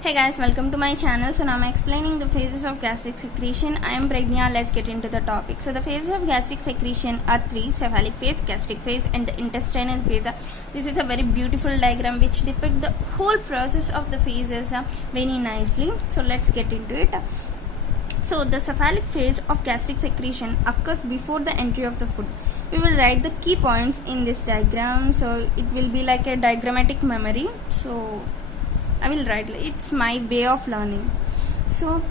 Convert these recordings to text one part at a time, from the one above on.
Hey guys, welcome to my channel. So now I'm explaining the phases of gastric secretion. I am Pragnya. Let's get into the topic. So the phases of gastric secretion are three: cephalic phase, gastric phase, and the intestinal phase. This is a very beautiful diagram which depicts the whole process of the phases very nicely. So let's get into it. So the cephalic phase of gastric secretion occurs before the entry of the food. We will write the key points in this diagram. So it will be like a diagrammatic memory. So I will write, it's my way of learning. So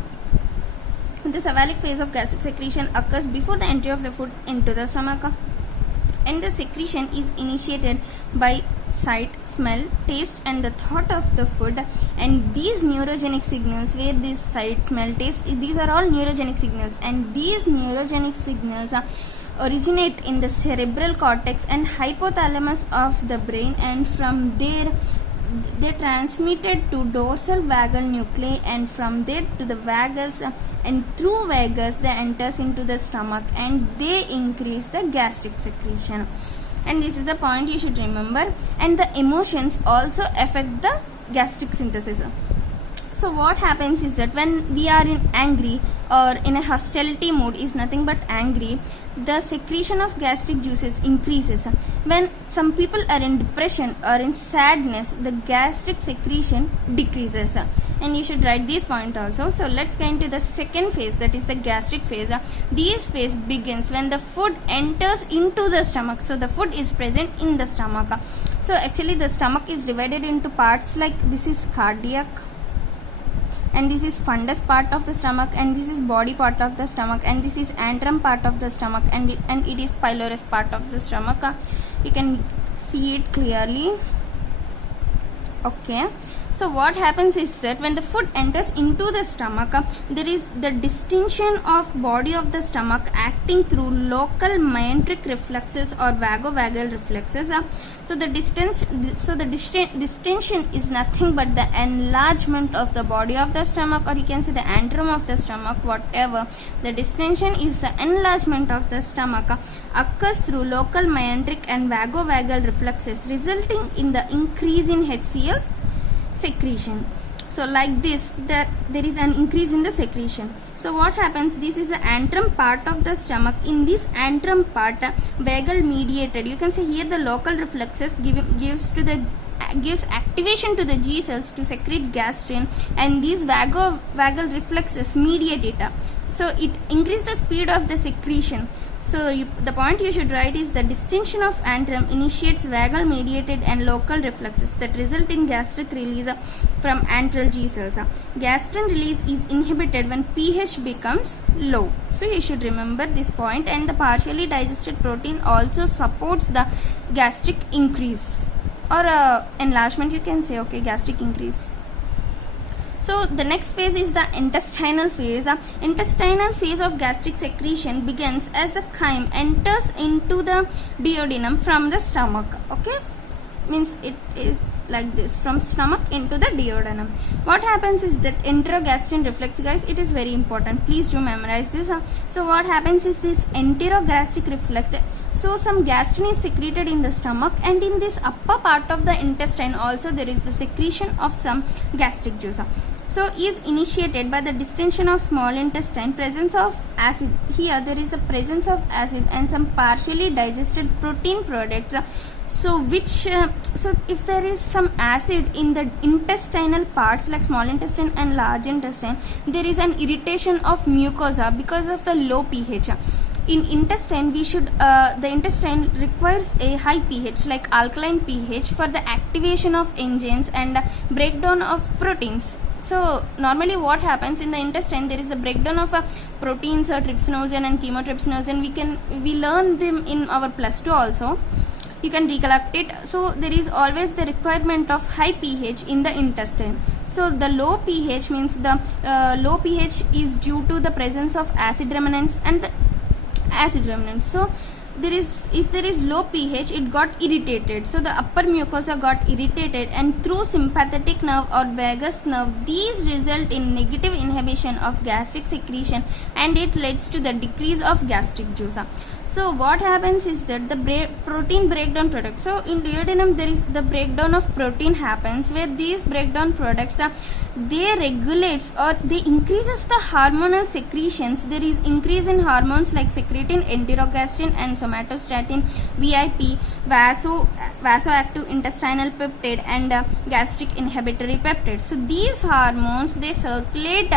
the cephalic phase of gastric secretion occurs before the entry of the food into the stomach, and the secretion is initiated by sight, smell, taste and the thought of the food. And these neurogenic signals, where this sight, smell, taste, these are all neurogenic signals, and these neurogenic signals originate in the cerebral cortex and hypothalamus of the brain, and from there they transmitted to dorsal vagal nuclei, and from there to the vagus, and through vagus they enters into the stomach and they increase the gastric secretion. And this is the point you should remember. And the emotions also affect the gastric synthesis. So what happens is that when we are in angry or in a hostility mood, is nothing but angry, the secretion of gastric juices increases. When some people are in depression or in sadness, the gastric secretion decreases. And you should write this point also. So let's go into the second phase, that is the gastric phase. This phase begins when the food enters into the stomach. So the food is present in the stomach. So actually the stomach is divided into parts, like this is cardiac, and this is fundus part of the stomach, and this is body part of the stomach, and this is antrum part of the stomach, and it is pylorus part of the stomach. You can see it clearly. Okay, so what happens is that when the food enters into the stomach, there is the distension of body of the stomach acting through local myenteric reflexes or vagovagal reflexes. So the distension is nothing but the enlargement of the body of the stomach, or you can say the antrum of the stomach, whatever. The distension is the enlargement of the stomach, occurs through local myenteric and vagovagal reflexes, resulting in the increase in HCl secretion. So like this, there is an increase in the secretion. So what happens, this is the antrum part of the stomach. In this antrum part, vagal mediated, you can say here the local reflexes gives activation to the G cells to secrete gastrin, and these vagal reflexes mediate it. So it increases the speed of the secretion. So the point you should write is the distension of antrum initiates vagal mediated and local reflexes that result in gastric release from antral G cells. Gastrin release is inhibited when pH becomes low. So you should remember this point. And the partially digested protein also supports the gastric increase or enlargement, you can say, okay, gastric increase. So the next phase is the intestinal phase. Intestinal phase of gastric secretion begins as the chyme enters into the duodenum from the stomach. Okay, means it is like this, from stomach into the duodenum. What happens is that enterogastrine reflex, guys, it is very important, please do memorize this. So what happens is this enterogastric reflex, so some gastrin is secreted in the stomach, and in this upper part of the intestine also there is the secretion of some gastric juice. So is initiated by the distension of small intestine, presence of acid. Here there is the presence of acid and some partially digested protein products. So if there is some acid in the intestinal parts like small intestine and large intestine, there is an irritation of mucosa because of the low pH. In intestine, the intestine requires a high pH like alkaline pH for the activation of enzymes and breakdown of proteins. So normally what happens in the intestine, there is the breakdown of proteins, trypsinogen and chymotrypsinogen. We learn them in our +2 also. You can recollect it. So there is always the requirement of high pH in the intestine. So the low pH means the low pH is due to the presence of acid remnants and the acid remnants. So if there is low pH, it got irritated. So the upper mucosa got irritated, and through sympathetic nerve or vagus nerve, these result in negative inhibition of gastric secretion, and it leads to the decrease of gastric juice. So what happens is that the protein breakdown products. So in duodenum there is the breakdown of protein happens, where these breakdown products they regulates or they increases the hormonal secretions. There is increase in hormones like secretin, enterogastrin and somatostatin, VIP, vasoactive intestinal peptide and gastric inhibitory peptides. So these hormones they circulate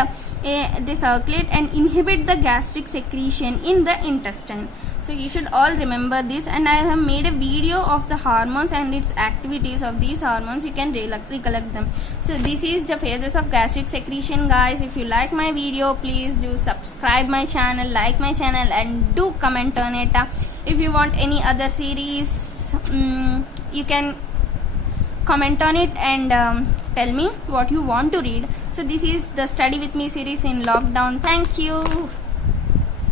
and inhibit the gastric secretion in the intestine. So you should all remember this, and I have made a video of the hormones and its activities of these hormones. You can recollect them. So this is the phases of gastric secretion, guys. If you like my video, please do subscribe my channel, like my channel and do comment on it. If you want any other series, you can comment on it and tell me what you want to read. So this is the study with me series in lockdown. Thank you.